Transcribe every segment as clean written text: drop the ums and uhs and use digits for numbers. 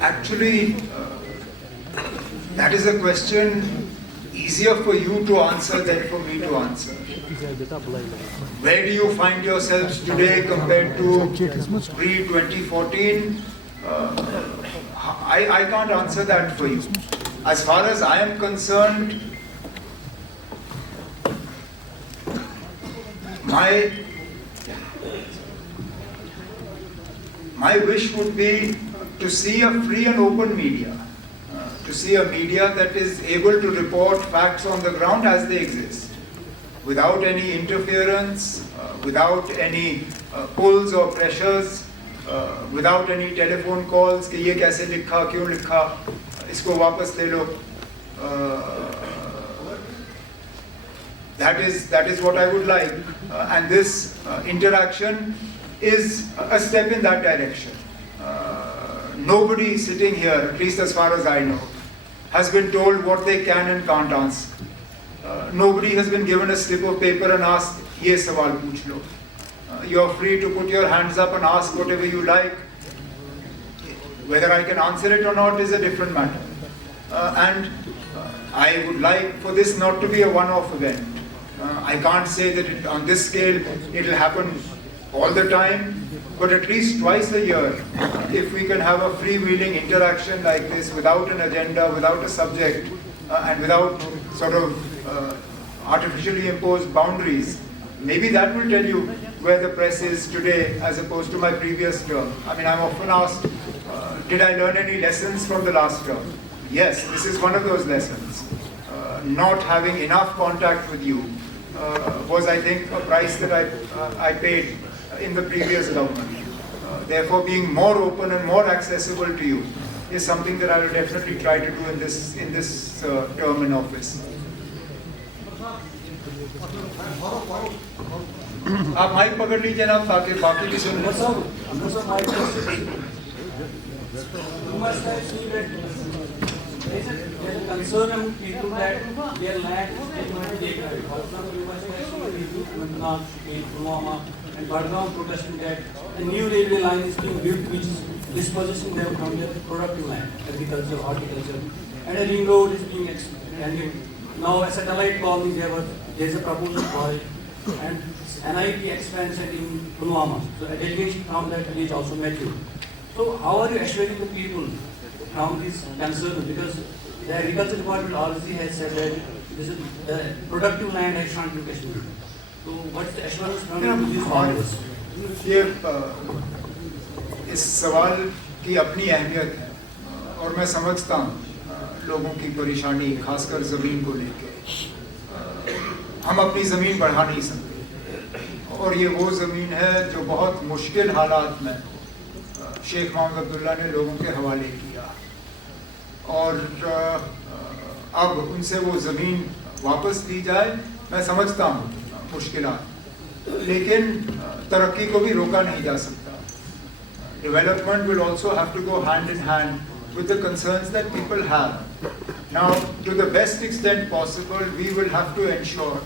Actually, that is a question easier for you to answer than for me to answer. Where do you find yourselves today compared to pre-2014? I can't answer that for you. As far as I am concerned, my wish would be to see a free and open media, to see a media that is able to report facts on the ground as they exist, without any interference, without any pulls or pressures, without any telephone calls कि ये कैसे लिखा, क्यों लिखा, इसको वापस ले लो. That is what I would like, and this interaction is a step in that direction. Nobody sitting here, at least as far as I know, has been told what they can and can't ask. Nobody has been given a slip of paper and asked, ये सवाल पूछ लो. You're free to put your hands up and ask whatever you like. Whether I can answer it or not is a different matter. And I would like for this not to be a one-off event. I can't say that on this scale it will happen all the time, but at least twice a year, if we can have a freewheeling interaction like this without an agenda, without a subject, and without sort of artificially imposed boundaries, maybe that will tell you where the press is today as opposed to my previous term. I mean, I'm often asked, did I learn any lessons from the last term? Yes, this is one of those lessons. Not having enough contact with you was, I think, a price that I paid in the previous government. Therefore, being more open and more accessible to you is something that I will definitely try to do in this term in office. आप mic पकड़ लीजिए ना ताकि बाकी भी सुन लें. There is a concern among people that their land is going to take away. For example, you must have seen Anantnag, Pulwama, and Badgaon protesting that a new railway line is being built which is dispossessing them from their productive land, agriculture, horticulture, and a ring road is being expanded. Now a satellite colony there is a proposal for it, and NIT expansion in Pulwama. So a delegation from that village also met you. So how are you assuring the people from this concern? Because the agriculture department already has said that this is the productive land has shrunk in Kashmir. So what's the assurance from you to these farmers? ये इस सवाल की अपनी अहमियत है और मैं समझता हूँ लोगों की परेशानी, खासकर ज़मीन को लेके. हम अपनी ज़मीन बढ़ा नहीं सकते और ये वो ज़मीन है जो बहुत मुश्किल हालात में शेख मोहम्मद अब्दुल्ला ने लोगों के हवाले किया और अब उनसे वो ज़मीन वापस ली जाए. मैं समझता हूँ मुश्किलात, लेकिन तरक्की को भी रोका नहीं जा सकता. Development will also have to go hand in hand with the concerns that people have. Now, to the best extent possible, we will have to ensure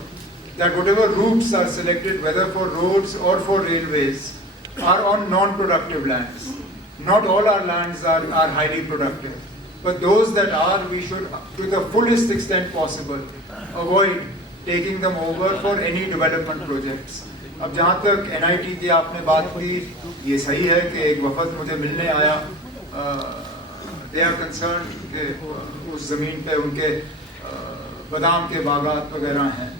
that whatever routes are selected, whether for roads or for railways, are on non-productive lands. Not all our lands are highly productive, but those that are, we should, to the fullest extent possible, avoid taking them over for any development projects. अब जहाँ तक NIT की आपने बात की, ये सही है कि एक वफद मुझे मिलने आया. They are concerned कि उस ज़मीन पे उनके बादाम के बागात वगैरह हैं.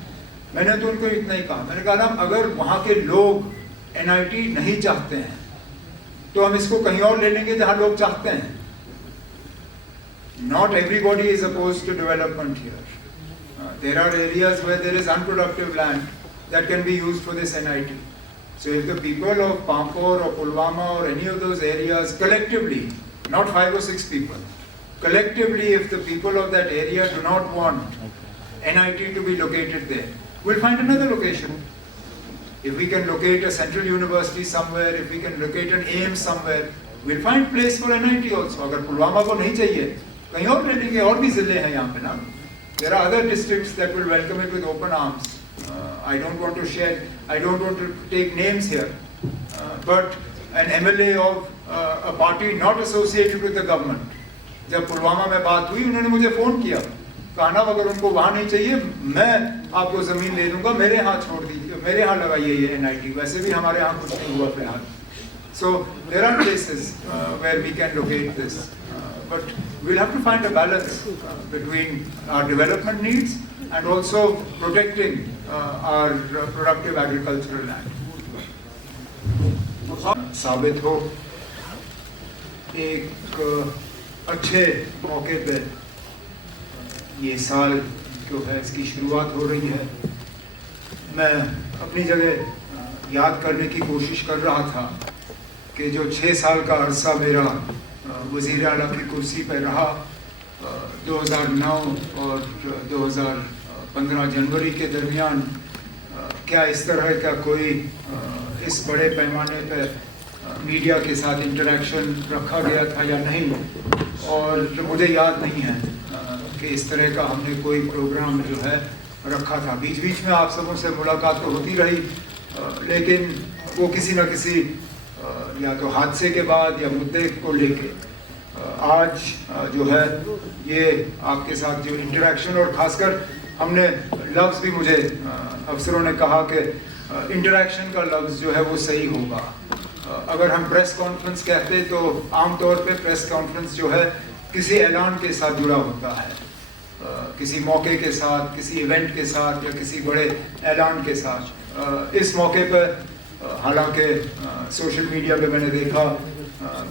मैंने तो उनको इतना ही कहा, मैंने कहा अगर वहाँ के लोग NIT नहीं चाहते हैं तो हम इसको कहीं और ले लेंगे जहाँ लोग चाहते हैं. Not everybody is opposed to development here. There are areas where there is unproductive land that can be used for this NIT. So if the people of Pampur or Pulwama or any of those areas collectively, not 5 or 6 people, collectively if the people of that area do not want NIT to be located there, we'll find another location. If we can locate a central university somewhere, if we can locate an AIIMS somewhere, we'll find place for NIT also. अगर पुलवामा को नहीं चाहिए, कहीं और ले लेंगे. और भी जिले हैं यहाँ पे ना. There are other districts that will welcome it with open arms. I don't want to take names here, but an MLA of a party not associated with the government. जब पुलवामा में बात हुई उन्होंने मुझे फ़ोन किया, कहा ना अगर उनको वहाँ नहीं चाहिए मैं आपको ज़मीन ले दूँगा, मेरे यहाँ छोड़ दीजिए, मेरे यहाँ लगाइए ये NIT. वैसे भी हमारे यहाँ कुछ नहीं हुआ फिलहाल. So there are places where we can locate this, but we'll have to find a balance between our development needs and also protecting our productive agricultural land. साबित हो एक अच्छे मौके पे ये साल जो है इसकी शुरुआत हो रही है. मैं अपनी जगह याद करने की कोशिश कर रहा था कि जो 6 साल का अरसा मेरा वज़ीर आला की कुर्सी पर रहा, 2009 और 2015 जनवरी के दरमियान, क्या इस तरह का कोई इस बड़े पैमाने पर मीडिया के साथ इंटरेक्शन रखा गया था या नहीं, और मुझे याद नहीं है कि इस तरह का हमने कोई प्रोग्राम जो है रखा था. बीच बीच में आप सबों से मुलाकात तो होती रही, लेकिन वो किसी न किसी या तो हादसे के बाद या मुद्दे को लेके आज जो है ये आपके साथ जो इंटरेक्शन, और ख़ासकर हमने लफ्ज़ भी मुझे अफसरों ने कहा कि इंटरेक्शन का लफ्ज़ जो है वो सही होगा. अगर हम प्रेस कॉन्फ्रेंस कहते तो आम तौर पे प्रेस कॉन्फ्रेंस जो है किसी ऐलान के साथ जुड़ा होता है, किसी मौके के साथ, किसी इवेंट के साथ या किसी बड़े ऐलान के साथ. इस मौके पर हालांकि सोशल मीडिया पे मैंने देखा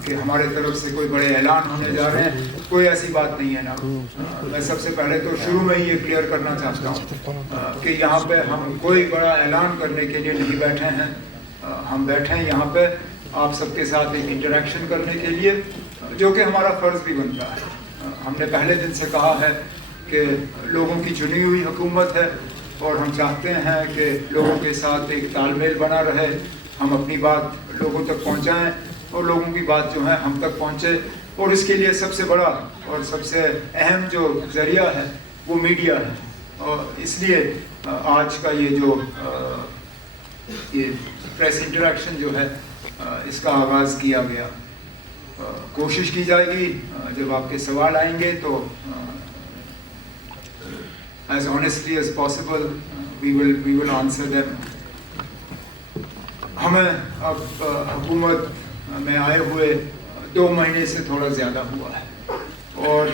कि हमारे तरफ से कोई बड़े ऐलान होने जा रहे हैं, कोई ऐसी बात नहीं है ना. मैं सबसे पहले तो शुरू में ही ये क्लियर करना चाहता हूँ कि यहाँ पे हम कोई बड़ा ऐलान करने के लिए नहीं बैठे हैं. हम बैठे हैं यहाँ पे आप सबके साथ एक इंटरेक्शन करने के लिए, जो कि हमारा फ़र्ज़ भी बनता है. हमने पहले दिन से कहा है कि लोगों की चुनी हुई हुकूमत है और हम चाहते हैं कि लोगों के साथ एक तालमेल बना रहे, हम अपनी बात लोगों तक पहुंचाएं और लोगों की बात जो है हम तक पहुंचे. और इसके लिए सबसे बड़ा और सबसे अहम जो ज़रिया है वो मीडिया है, और इसलिए आज का ये जो ये प्रेस इंटरेक्शन जो है इसका आगाज़ किया गया. कोशिश की जाएगी जब आपके सवाल आएंगे तो as honestly as possible we will answer them. हमें अब हुकूमत में आए हुए 2 महीने से थोड़ा ज़्यादा हुआ है, और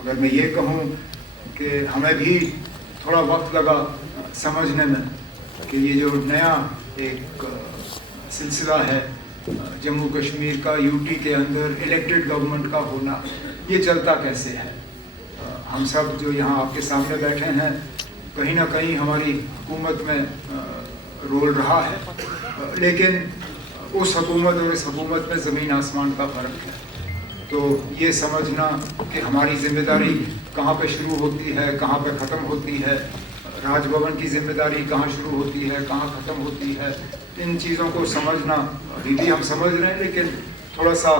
अगर मैं ये कहूँ कि हमें भी थोड़ा वक्त लगा समझने में कि ये जो नया एक सिलसिला है जम्मू कश्मीर का, यूटी के अंदर इलेक्टेड गवर्नमेंट का होना, ये चलता कैसे है. हम सब जो यहाँ आपके सामने बैठे हैं कहीं ना कहीं हमारी हुकूमत में रोल रहा है, लेकिन उस हुकूमत और इस हुकूमत में ज़मीन आसमान का फ़र्क है. तो ये समझना कि हमारी ज़िम्मेदारी कहाँ पे शुरू होती है, कहाँ पे ख़त्म होती है, राजभवन की ज़िम्मेदारी कहाँ शुरू होती है, कहाँ ख़त्म होती है, इन चीज़ों को समझना अभी भी हम समझ रहे हैं, लेकिन थोड़ा सा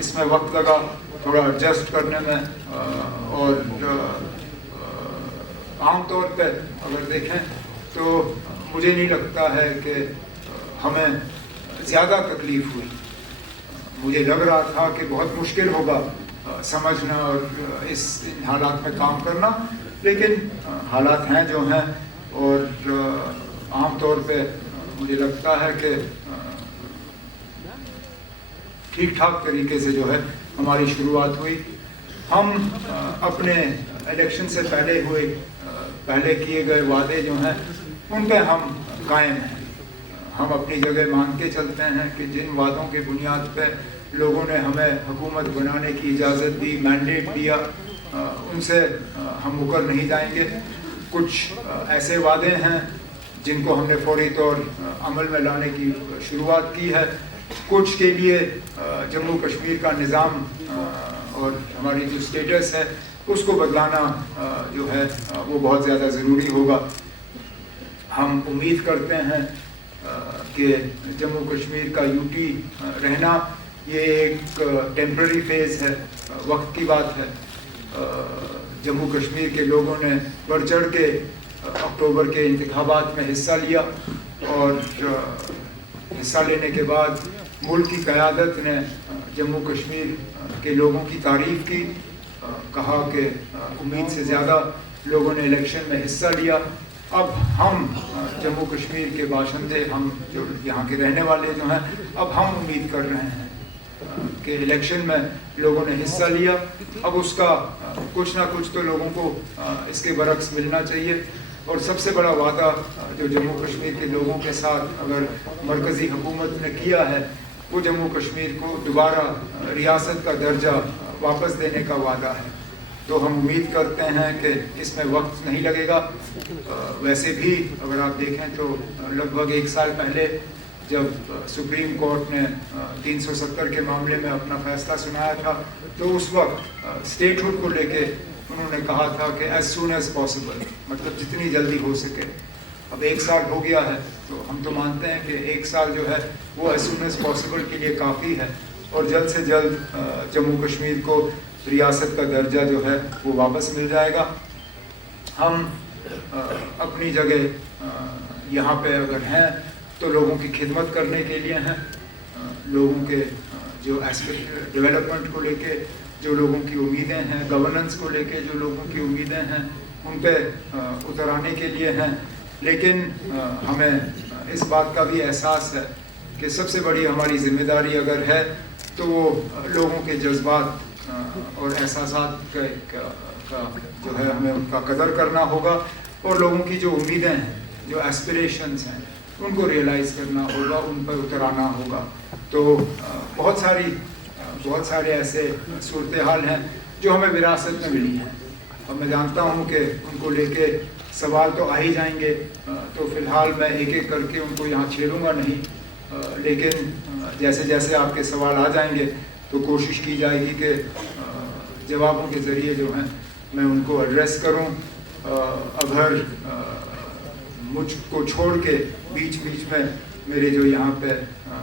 इसमें वक्त लगा थोड़ा एडजस्ट करने में. और आम तौर पे अगर देखें तो मुझे नहीं लगता है कि हमें ज़्यादा तकलीफ़ हुई. मुझे लग रहा था कि बहुत मुश्किल होगा समझना और इस हालात में काम करना, लेकिन हालात हैं जो हैं, और आम तौर पे मुझे लगता है कि ठीक ठाक तरीके से जो है हमारी शुरुआत हुई. हम अपने इलेक्शन से पहले किए गए वादे जो हैं उन पे हम कायम हैं. हम अपनी जगह मान के चलते हैं कि जिन वादों के बुनियाद पे लोगों ने हमें हुकूमत बनाने की इजाज़त दी, मैंडेट दिया, उनसे हम मुकर नहीं जाएंगे. कुछ ऐसे वादे हैं जिनको हमने फौरी तौर अमल में लाने की शुरुआत की है. कुछ के लिए जम्मू कश्मीर का निज़ाम और हमारी जो स्टेटस है उसको बदलाना जो है वो बहुत ज़्यादा ज़रूरी होगा. हम उम्मीद करते हैं कि जम्मू कश्मीर का यूटी रहना ये एक टेम्पररी फेज़ है, वक्त की बात है. जम्मू कश्मीर के लोगों ने बढ़ चढ़ के अक्टूबर के इंतखाबात में हिस्सा लिया, और हिस्सा लेने के बाद मुल्क की क़यादत ने जम्मू कश्मीर के लोगों की तारीफ़ की, कहा कि उम्मीद से ज़्यादा लोगों ने इलेक्शन में हिस्सा लिया। अब हम जम्मू कश्मीर के बाशिंदे, हम जो यहाँ के रहने वाले जो हैं, अब हम उम्मीद कर रहे हैं कि इलेक्शन में लोगों ने हिस्सा लिया, अब उसका कुछ ना कुछ तो लोगों को इसके बरक्स मिलना चाहिए। और सबसे बड़ा वादा जो जम्मू कश्मीर के लोगों के साथ अगर मरकज़ी हुकूमत ने किया है, वो जम्मू कश्मीर को दोबारा रियासत का दर्जा वापस देने का वादा है। तो हम उम्मीद करते हैं कि इसमें वक्त नहीं लगेगा। वैसे भी अगर आप देखें तो लगभग 1 साल पहले जब सुप्रीम कोर्ट ने 370 के मामले में अपना फैसला सुनाया था, तो उस वक्त स्टेटहुड को लेके उन्होंने कहा था कि एज सून एज पॉसिबल, मतलब जितनी जल्दी हो सके। अब 1 साल हो गया है, तो हम तो मानते हैं कि 1 साल जो है वो एज सून एज पॉसिबल के लिए काफ़ी है, और जल्द से जल्द जम्मू कश्मीर को रियासत का दर्जा जो है वो वापस मिल जाएगा। हम अपनी जगह यहाँ पे अगर हैं तो लोगों की खिदमत करने के लिए हैं, लोगों के जो एस्पेक्ट डेवलपमेंट को लेके जो लोगों की उम्मीदें हैं, गवर्नेंस को लेके जो लोगों की उम्मीदें हैं, उन पे उतर आने के लिए हैं। लेकिन हमें इस बात का भी एहसास है कि सबसे बड़ी हमारी जिम्मेदारी अगर है तो वो लोगों के जज्बात और एहसासात का जो है हमें उनका कदर करना होगा, और लोगों की जो उम्मीदें हैं, जो एस्पिरेशंस हैं, उनको रियलाइज़ करना होगा, उन पर उतर आना होगा। तो बहुत सारे ऐसे सूरत हाल हैं जो हमें विरासत में मिली हैं, और मैं जानता हूँ कि उनको लेके सवाल तो आ ही जाएंगे। तो फिलहाल मैं एक एक करके उनको यहाँ छेड़ूंगा नहीं, लेकिन जैसे जैसे आपके सवाल आ जाएंगे तो कोशिश की जाएगी कि जवाबों के ज़रिए जो हैं मैं उनको एड्रेस करूं। अगर मुझको छोड़ के बीच बीच में मेरे जो यहाँ पे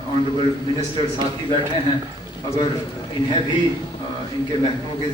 ऑनरेबल मिनिस्टर साथी बैठे हैं, अगर इन्हें भी इनके महकमों के